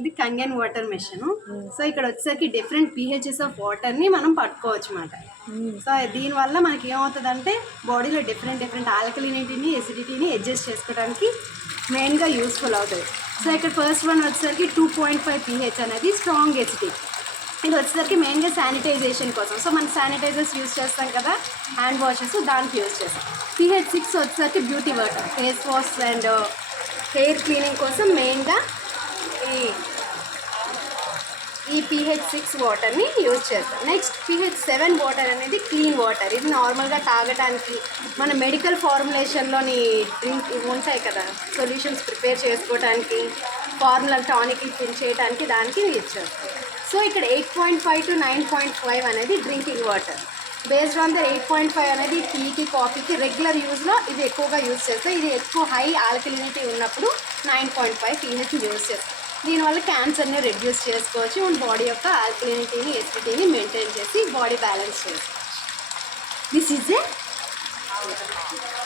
ఇది Kangen water machine. So ఇక్కడ వచ్చేసరికి డిఫరెంట్ పిహెచ్ఎస్ ఆఫ్ వాటర్ని మనం పట్టుకోవచ్చు అనమాట సో దీనివల్ల మనకి ఏమవుతుందంటే బాడీలో డిఫరెంట్ డిఫరెంట్ ఆల్కలినిటీని ఎసిడిటీని అడ్జస్ట్ చేసుకోవడానికి మెయిన్గా యూస్ఫుల్ అవుతుంది. సో ఇక్కడ ఫస్ట్ వన్ వచ్చేసరికి టూ పాయింట్ ఫైవ్ పిహెచ్ అనేది స్ట్రాంగ్ ఎసిటీ ఇది వచ్చేసరికి మెయిన్గా శానిటైజేషన్ కోసం. సో మనం శానిటైజర్స్ యూస్ చేస్తాం కదా హ్యాండ్ వాషెస్ దానికి యూస్ చేస్తాం. పిహెచ్ సిక్స్ వచ్చేసరికి beauty water face wash and hair cleaning కోసం మెయిన్గా ఈ ఈ పిహెచ్ సిక్స్ వాటర్ని యూజ్ చేస్తాం నెక్స్ట్ పిహెచ్ సెవెన్ వాటర్ అనేది క్లీన్ వాటర్ ఇది నార్మల్గా తాగడానికి మన మెడికల్ ఫార్ములేషన్లోని డ్రింక్ ఇవి ఉంటాయి కదా సొల్యూషన్స్ ప్రిపేర్ చేసుకోవడానికి ఫార్ములా టానిక్ ఫిల్ చేయడానికి దానికి యూజ్ చేస్తాం. సో ఇక్కడ eight point five to nine point five అనేది drinking water based on the eight point five అనేది టీకి కాఫీకి రెగ్యులర్ యూజ్లో ఇది ఎక్కువగా యూజ్ చేస్తాం. ఇది ఎక్కువ హై ఆల్కలినిటీ ఉన్నప్పుడు nine point five pH use చేస్తాం. దీనివల్ల క్యాన్సర్ని రెడ్యూస్ చేసుకోవచ్చు. మన బాడీ యొక్క ఆల్కలినిటీని ఎసిడిటీని మెయింటైన్ చేసి బాడీ బ్యాలెన్స్ చేసుకోవచ్చు దిస్ ఈజ్ ఏ